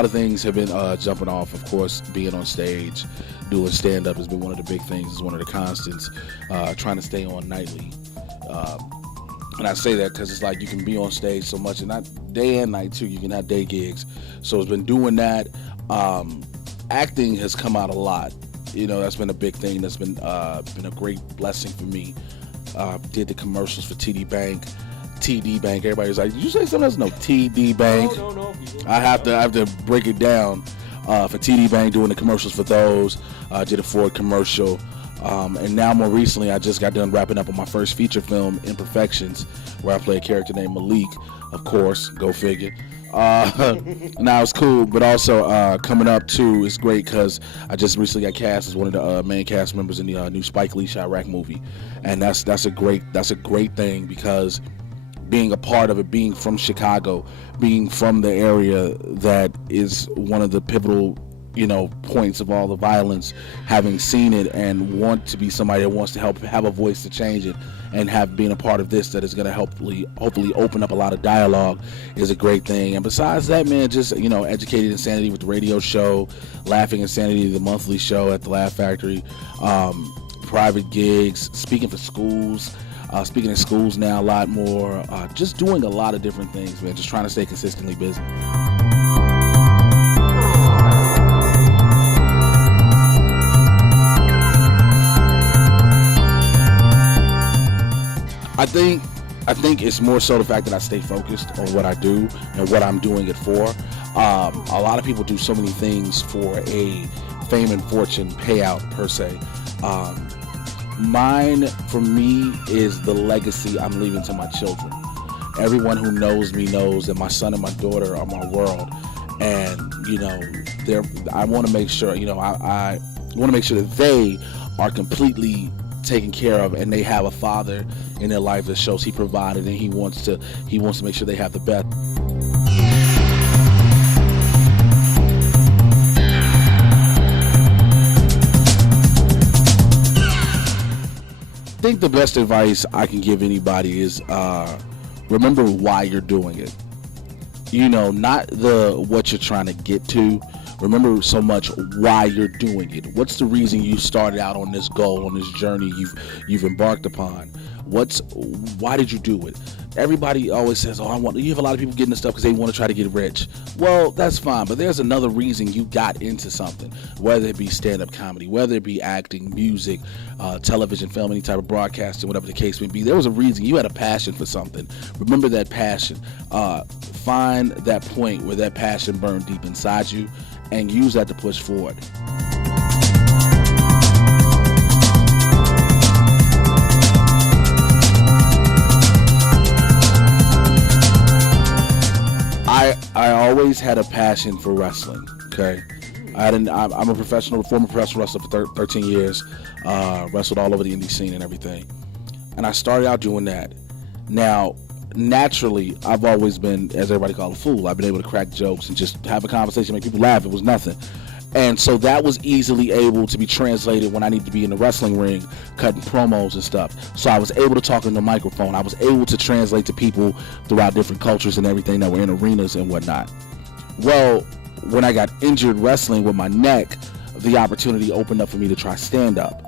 lot of things have been jumping off. Of course, being on stage, doing stand-up has been one of the big things. It's one of the constants. Trying to stay on nightly. And I say that because it's like you can be on stage so much, and not day and night too. You can have day gigs. So it's been doing that. Acting has come out a lot. You know, that's been a big thing. That's been a great blessing for me. Did the commercials for TD Bank. TD Bank. Everybody's like, did you say something else? No, TD Bank. No. I have to break it down. For TD Bank, doing the commercials for those. Did a Ford commercial. And now more recently, I just got done wrapping up on my first feature film, Imperfections, where I play a character named Malik, of course, go figure. Now it's cool, but also coming up too is great because I just recently got cast as one of the main cast members in the new Spike Lee Chirac movie, and that's a great thing because being a part of it, being from Chicago, being from the area that is one of the pivotal points of all the violence, having seen it and want to be somebody that wants to help have a voice to change it, and have been a part of this that is going to hopefully open up a lot of dialogue is a great thing. And besides that, man, just Educated Insanity with the radio show, Laughing Insanity, the monthly show at the Laugh Factory, private gigs, speaking for schools, speaking in schools now a lot more, just doing a lot of different things, man, just trying to stay consistently busy. I think it's more so the fact that I stay focused on what I do and what I'm doing it for. A lot of people do so many things for a fame and fortune payout per se. Mine, for me, is the legacy I'm leaving to my children. Everyone who knows me knows that my son and my daughter are my world, and I want to make sure I want to make sure that they are completely taken care of, and they have a father in their life that shows he provided, and he wants to make sure they have the best. I think the best advice I can give anybody is remember why you're doing it. Not what you're trying to get to. Remember so much why you're doing it. What's the reason you started out on this goal, on this journey you've embarked upon? Why did you do it? Everybody always says, you have a lot of people getting this stuff because they want to try to get rich. Well, that's fine, but there's another reason you got into something, whether it be stand-up comedy, whether it be acting, music, television, film, any type of broadcasting, whatever the case may be. There was a reason. You had a passion for something. Remember that passion. Find that point where that passion burned deep inside you, and use that to push forward. I always had a passion for wrestling. Okay, I'm a former professional wrestler for 13 years. Wrestled all over the indie scene and everything, and I started out doing that. Now, naturally, I've always been, as everybody calls, a fool. I've been able to crack jokes and just have a conversation, make people laugh. It was nothing. And so that was easily able to be translated when I needed to be in the wrestling ring, cutting promos and stuff. So I was able to talk in the microphone. I was able to translate to people throughout different cultures and everything that were in arenas and whatnot. Well, when I got injured wrestling with my neck, the opportunity opened up for me to try stand-up.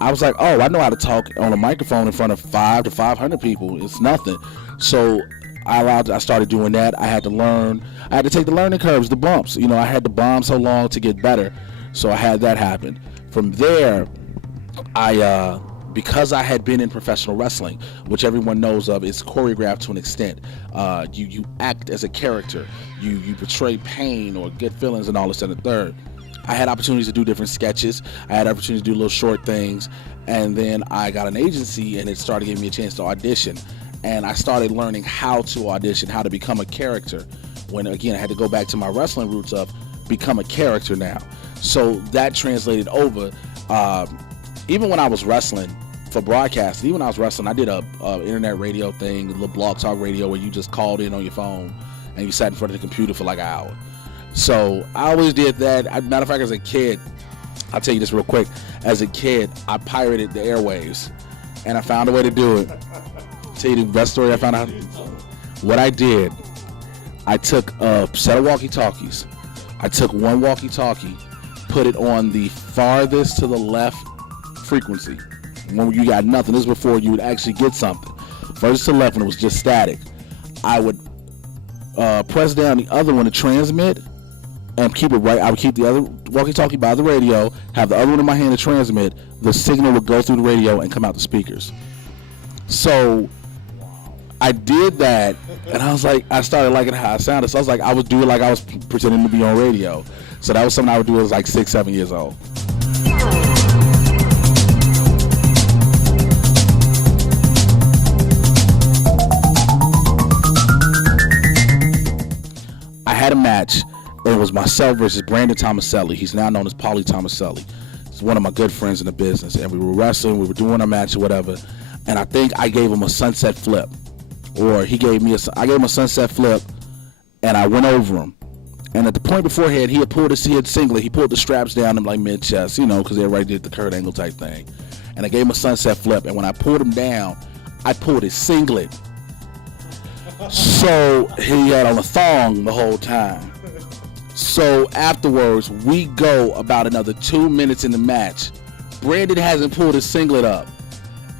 I was like, I know how to talk on a microphone in front of 500 to 500 people. It's nothing. So I started doing that. I had to take the learning curves, the bumps. I had to bomb so long to get better. So I had that happen. From there, because I had been in professional wrestling, which everyone knows of, is choreographed to an extent. You act as a character. You portray pain or good feelings and all this and the third. I had opportunities to do different sketches. I had opportunities to do little short things. And then I got an agency, and it started giving me a chance to audition. And I started learning how to audition, how to become a character. When, again, I had to go back to my wrestling roots of become a character now. So that translated over. Even when I was wrestling for broadcasting, even when I was wrestling, I did a internet radio thing, a little blog talk radio where you just called in on your phone and you sat in front of the computer for like an hour. So I always did that. Matter of fact, as a kid, I'll tell you this real quick. As a kid, I pirated the airwaves, and I found a way to do it. Tell you the best story I found out. What I did, I took a set of walkie-talkies, I took one walkie-talkie, put it on the farthest to the left frequency. When you got nothing, this is before you would actually get something. Furthest to the left when it was just static. I would press down the other one to transmit and keep it right. I would keep the other walkie-talkie by the radio, have the other one in my hand to transmit. The signal would go through the radio and come out the speakers. So I did that, and I was like, I started liking how it sounded. So I was like, I would do it like I was pretending to be on radio. So that was something I would do when I was like 6, 7 years old. I had a match. It was myself versus Brandon Tomaselli. He's now known as Paulie Tomaselli. He's one of my good friends in the business. And we were wrestling. We were doing our match or whatever. And I think I gave him a sunset flip. Or I gave him a sunset flip. And I went over him. And at the point beforehand, he had singlet. He pulled the straps down him like mid-chest, because everybody did the Kurt Angle type thing. And I gave him a sunset flip. And when I pulled him down, I pulled his singlet. So he had on a thong the whole time. So afterwards, we go about another 2 minutes in the match. Brandon hasn't pulled his singlet up.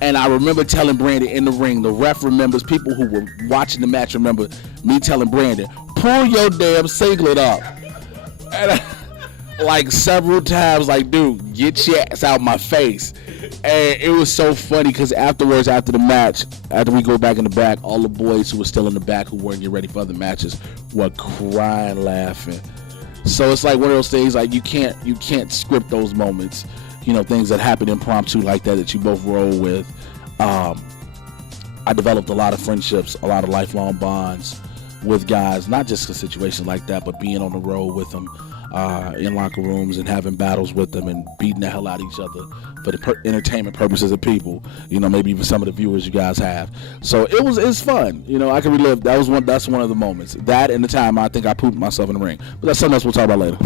And I remember telling Brandon in the ring, the ref remembers, people who were watching the match remember me telling Brandon, pull your damn singlet up. And like several times, like, dude, get your ass out my face. And it was so funny because afterwards, after the match, after we go back in the back, all the boys who were still in the back who weren't getting ready for other matches were crying, laughing. So it's like one of those things, like you can't script those moments, things that happen impromptu like that you both roll with. I developed a lot of friendships, a lot of lifelong bonds with guys, not just a situation like that, but being on the road with them, in locker rooms and having battles with them and beating the hell out of each other for the entertainment purposes of people, maybe even some of the viewers you guys have. So it's fun. I can relive. That's one of the moments. That and the time I think I pooped myself in the ring. But that's something else we'll talk about later.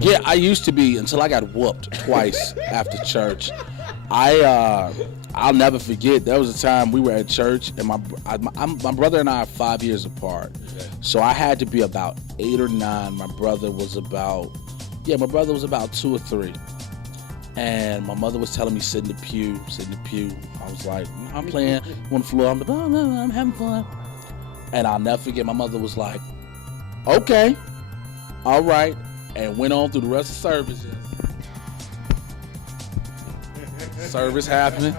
Yeah, I used to be until I got whooped twice after church. I'll never forget. There was a time we were at church, and my brother and I are 5 years apart. So I had to be about 8 or 9. My brother was about 2 or 3. And my mother was telling me sit in the pew. I was like, I'm playing on the floor. I'm like, oh, no, I'm having fun. And I'll never forget. My mother was like, okay, all right, and went on through the rest of the services. Service happened.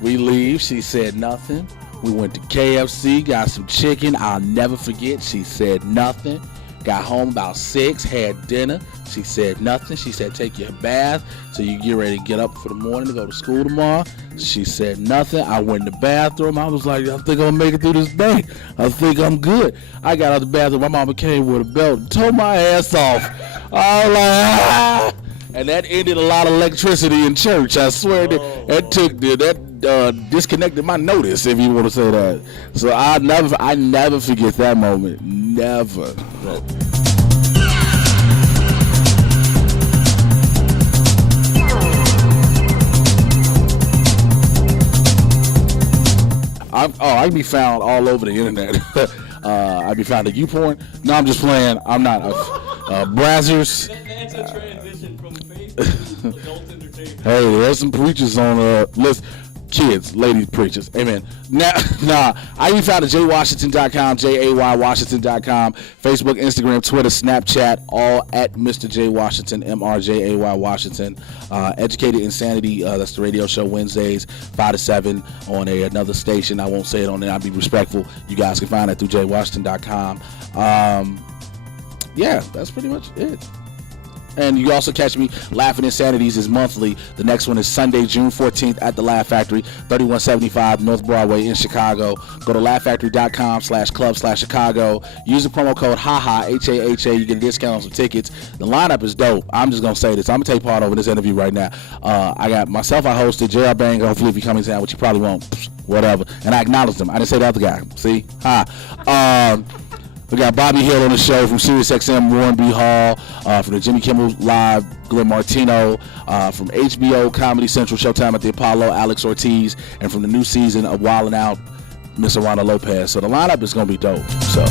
We leave. She said nothing. We went to KFC, got some chicken. I'll never forget. She said nothing. Got home about 6, had dinner. She said nothing. She said take your bath so you get ready to get up for the morning to go to school tomorrow. She said nothing. I went in the bathroom. I was like, I think I'm gonna make it through this day. I think I'm good. I got out of the bathroom. My mama came with a belt and tore my ass off. I was like, ah! And that ended a lot of electricity in church. I swear that disconnected my notice, if you want to say that. So I never forget that moment. Never. I can be found all over the internet. I be found at YouPorn. No, I'm just playing. I'm not. Brazzers. That's a transition from faith to adult entertainment. Hey, there's some preachers on list. Kids, ladies, preachers. Amen. Now, I can be found at jaywashington.com, JAYWashington.com, Facebook, Instagram, Twitter, Snapchat, all at Mr. J Washington, MRJAY Washington. Educated Insanity, that's the radio show Wednesdays, 5 to 7 on another station. I won't say it on there. I'll be respectful. You guys can find that through jaywashington.com. Yeah, that's pretty much it. And you also catch me Laughing Insanities is monthly. The next one is Sunday, June 14th at the Laugh Factory, 3175 North Broadway in Chicago. Go to laughfactory.com/club/Chicago. Use the promo code HAHA, HAHA. You get a discount on some tickets. The lineup is dope. I'm just going to say this. I'm going to take part over this interview right now. I got myself, I hosted JR Bang. Hopefully if he comes in, which you probably won't, whatever. And I acknowledged him. I didn't say the other guy. See? Hi. We got Bobby Hill on the show from SiriusXM, Warren B. Hall, from the Jimmy Kimmel Live, Glenn Martino, from HBO, Comedy Central, Showtime at the Apollo, Alex Ortiz, and from the new season of Wildin' Out, Miss Arana Lopez. So the lineup is going to be dope. So